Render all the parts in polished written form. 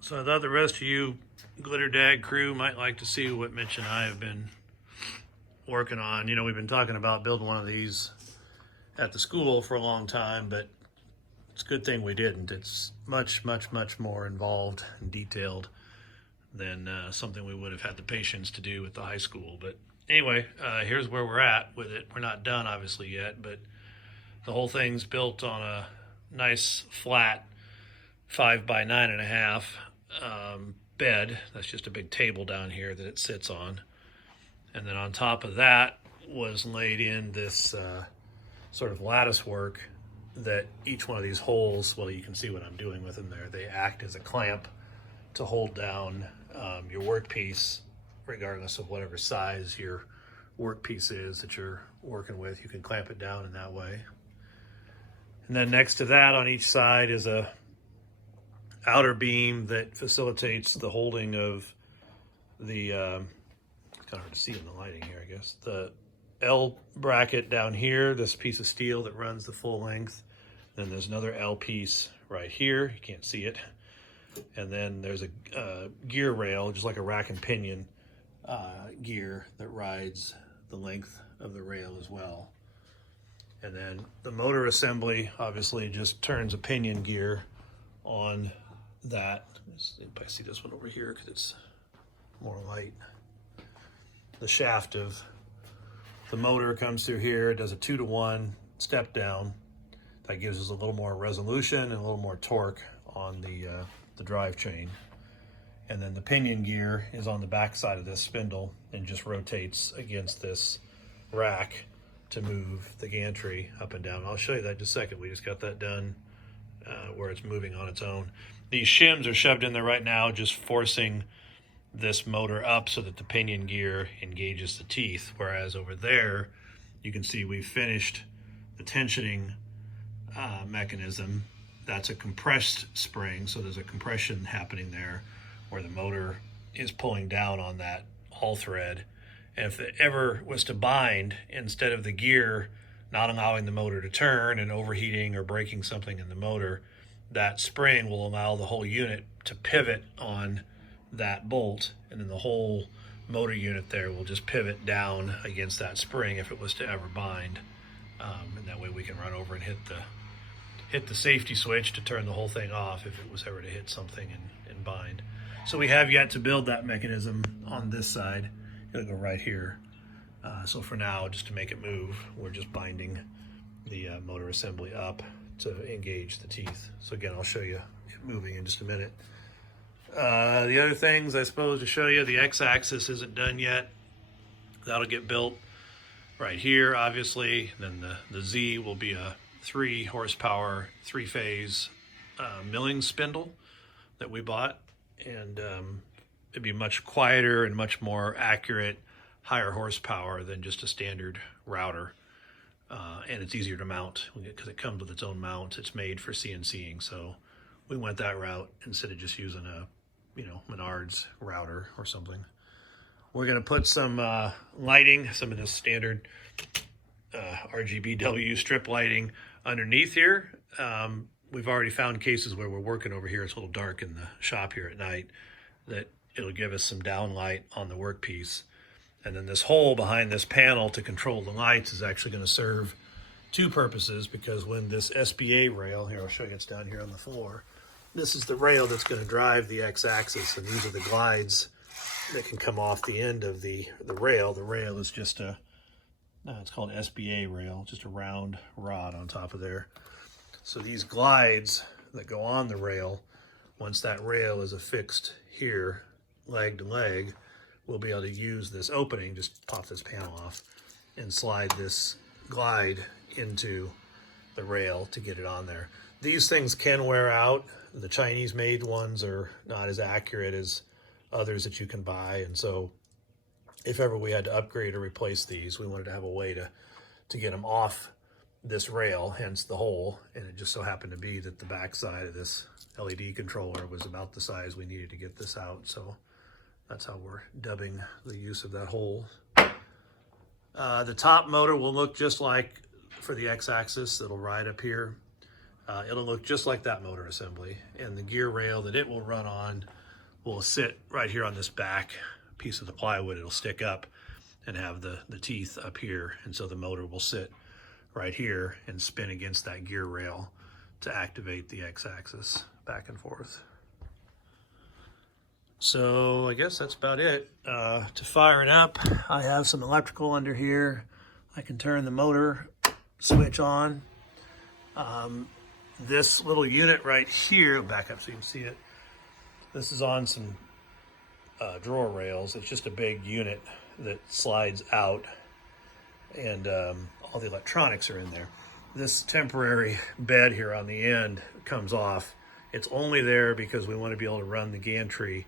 So I thought the rest of you Glitter Dag crew might like to see what Mitch and I have been working on. You know, we've been talking about building one of these at the school for a long time, but it's a good thing we didn't. It's much, much, much more involved and detailed than something we would have had the patience to do at the high school. But anyway, here's where we're at with it. We're not done, obviously, yet, but the whole thing's built on a nice flat 5 by 9.5 bed. That's just a big table down here that it sits on. And then on top of that was laid in this sort of lattice work that each one of these holes, well, you can see what I'm doing with them there. They act as a clamp to hold down your workpiece, regardless of whatever size your workpiece is that you're working with. You can clamp it down in that way. And then next to that on each side is a outer beam that facilitates the holding of the, it's kind of hard to see in the lighting here, I guess, the L bracket down here, this piece of steel that runs the full length. Then there's another L piece right here. You can't see it. And then there's a gear rail, just like a rack and pinion gear that rides the length of the rail as well. And then the motor assembly obviously just turns a pinion gear on that. Let's see if I see this one over here because it's more light. The shaft of the motor comes through here. It does a 2-to-1 step down. That gives us a little more resolution and a little more torque on the drive chain. And then the pinion gear is on the back side of this spindle and just rotates against this rack to move the gantry up and down. I'll show you that in just a second. We just got that done where it's moving on its own. These shims are shoved in there right now, just forcing this motor up so that the pinion gear engages the teeth. Whereas over there, you can see we've finished the tensioning mechanism. That's a compressed spring, so there's a compression happening there where the motor is pulling down on that hall thread. And if it ever was to bind, instead of the gear not allowing the motor to turn and overheating or breaking something in the motor, that spring will allow the whole unit to pivot on that bolt, and then the whole motor unit there will just pivot down against that spring if it was to ever bind. And that way we can run over and hit the safety switch to turn the whole thing off if it was ever to hit something and bind. So we have yet to build that mechanism on this side. It'll go right here. So for now, just to make it move, we're just binding the motor assembly up to engage the teeth. So again, I'll show you it moving in just a minute. The other things I suppose to show you, the X-axis isn't done yet. That'll get built right here, obviously. Then the Z will be a 3 horsepower, 3-phase milling spindle that we bought. And it'd be much quieter and much more accurate, higher horsepower than just a standard router. And it's easier to mount because it comes with its own mount. It's made for CNCing, so we went that route instead of just using a Menards router or something. We're going to put some lighting, some of this standard RGBW strip lighting underneath here. We've already found cases where we're working over here. It's a little dark in the shop here at night, that it'll give us some downlight on the workpiece. And then this hole behind this panel to control the lights is actually going to serve 2 purposes, because when this SBA rail, here I'll show you, it's down here on the floor. This is the rail that's going to drive the X-axis, and these are the glides that can come off the end of the rail. The rail is just it's called SBA rail, just a round rod on top of there. So these glides that go on the rail, once that rail is affixed here, leg to leg, we'll be able to use this opening, just pop this panel off, and slide this glide into the rail to get it on there. These things can wear out. The Chinese made ones are not as accurate as others that you can buy, and so if ever we had to upgrade or replace these, we wanted to have a way to get them off this rail, hence the hole. And it just so happened to be that the back side of this LED controller was about the size we needed to get this out, so that's how we're dubbing the use of that hole. The top motor will look just like for the X-axis. It'll ride up here. It'll look just like that motor assembly, and the gear rail that it will run on will sit right here on this back piece of the plywood. It'll stick up and have the teeth up here, and so the motor will sit right here and spin against that gear rail to activate the X-axis back and forth. So I guess that's about it. To fire it up, I have some electrical under here. I can turn the motor switch on. This little unit right here, back up so you can see it. This is on some drawer rails. It's just a big unit that slides out, and all the electronics are in there. This temporary bed here on the end comes off. It's only there because we want to be able to run the gantry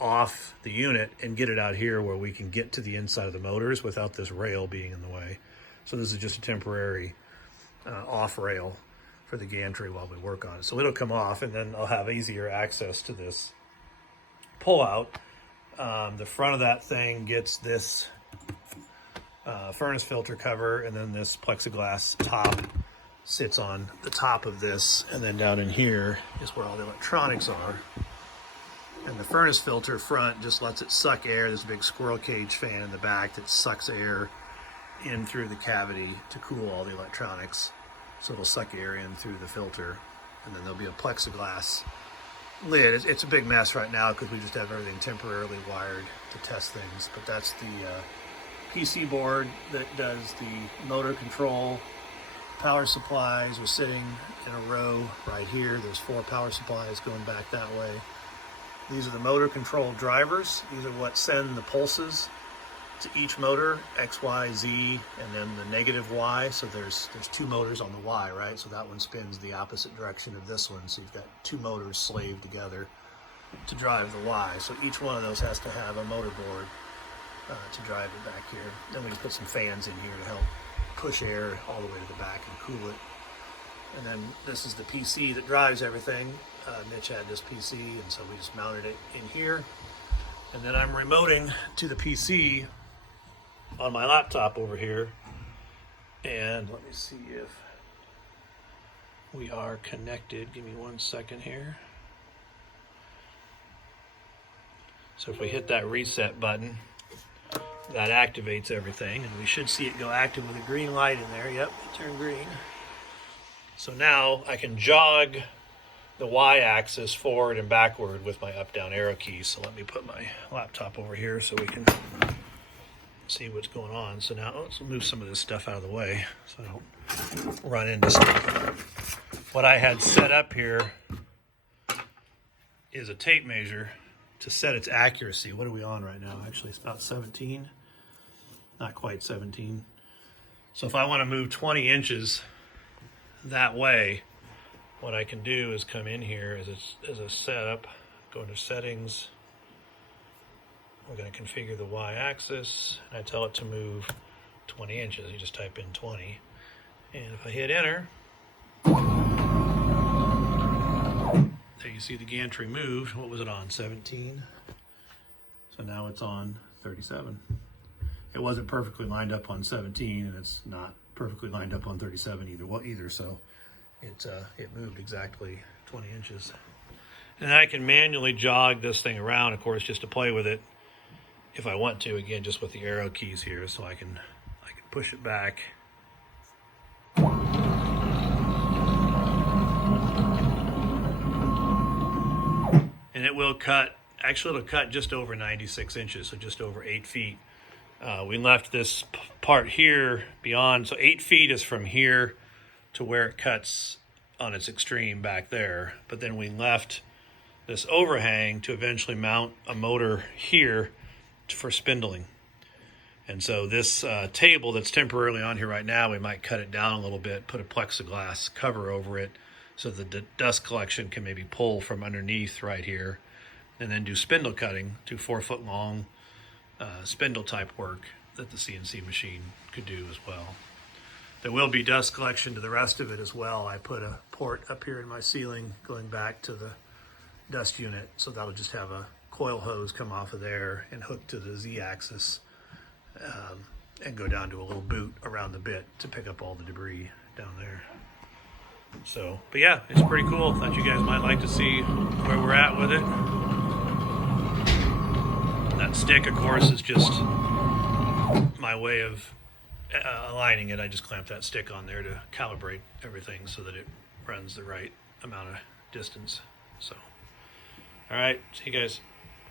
off the unit and get it out here where we can get to the inside of the motors without this rail being in the way. So this is just a temporary off rail for the gantry while we work on it. So it'll come off, and then I'll have easier access to this pull out. The front of that thing gets this furnace filter cover, and then this plexiglass top sits on the top of this, and then down in here is where all the electronics are. And the furnace filter front just lets it suck air. There's a big squirrel cage fan in the back that sucks air in through the cavity to cool all the electronics. So it'll suck air in through the filter, and then there'll be a plexiglass lid. It's a big mess right now because we just have everything temporarily wired to test things. But that's the PC board that does the motor control. Power supplies are sitting in a row right here. There's 4 power supplies going back that way. These are the motor control drivers. These are what send the pulses to each motor, X, Y, Z, and then the negative Y. So there's 2 motors on the Y, right? So that one spins the opposite direction of this one. So you've got 2 motors slaved together to drive the Y. So each one of those has to have a motor board to drive it back here. Then we can put some fans in here to help push air all the way to the back and cool it. And then this is the PC that drives everything. Mitch had this PC, and so we just mounted it in here. And then I'm remoting to the PC on my laptop over here. And let me see if we are connected. Give me 1 second here. So if we hit that reset button, that activates everything, and we should see it go active with a green light in there. Yep, it turned green. So now I can jog the Y-axis forward and backward with my up-down arrow keys. So let me put my laptop over here so we can see what's going on. So now let's move some of this stuff out of the way so I don't run into stuff. What I had set up here is a tape measure to set its accuracy. What are we on right now? Actually, it's about 17. Not quite 17. So if I want to move 20 inches that way, what I can do is come in here as a setup, go into settings. We're going to configure the Y-axis, and I tell it to move 20 inches. You just type in 20. And if I hit enter, there you see the gantry moved. What was it on? 17. So now it's on 37. It wasn't perfectly lined up on 17, and it's not perfectly lined up on 37 either. So it moved exactly 20 inches. And I can manually jog this thing around, of course, just to play with it if I want to, again, just with the arrow keys here. So I can push it back. And it will cut, actually it'll cut just over 96 inches, so just over 8 feet. We left this part here beyond, so 8 feet is from here to where it cuts on its extreme back there. But then we left this overhang to eventually mount a motor here for spindling. And so this table that's temporarily on here right now, we might cut it down a little bit, put a plexiglass cover over it so the dust collection can maybe pull from underneath right here, and then do spindle cutting, do 4-foot long spindle type work that the CNC machine could do as well. There will be dust collection to the rest of it as well. I put a port up here in my ceiling going back to the dust unit, so that'll just have a coil hose come off of there and hook to the Z-axis and go down to a little boot around the bit to pick up all the debris down there. So, but yeah, it's pretty cool. Thought you guys might like to see where we're at with it. That stick, of course, is just my way of aligning it. I just clamp that stick on there to calibrate everything so that it runs the right amount of distance. So, all right, see you guys.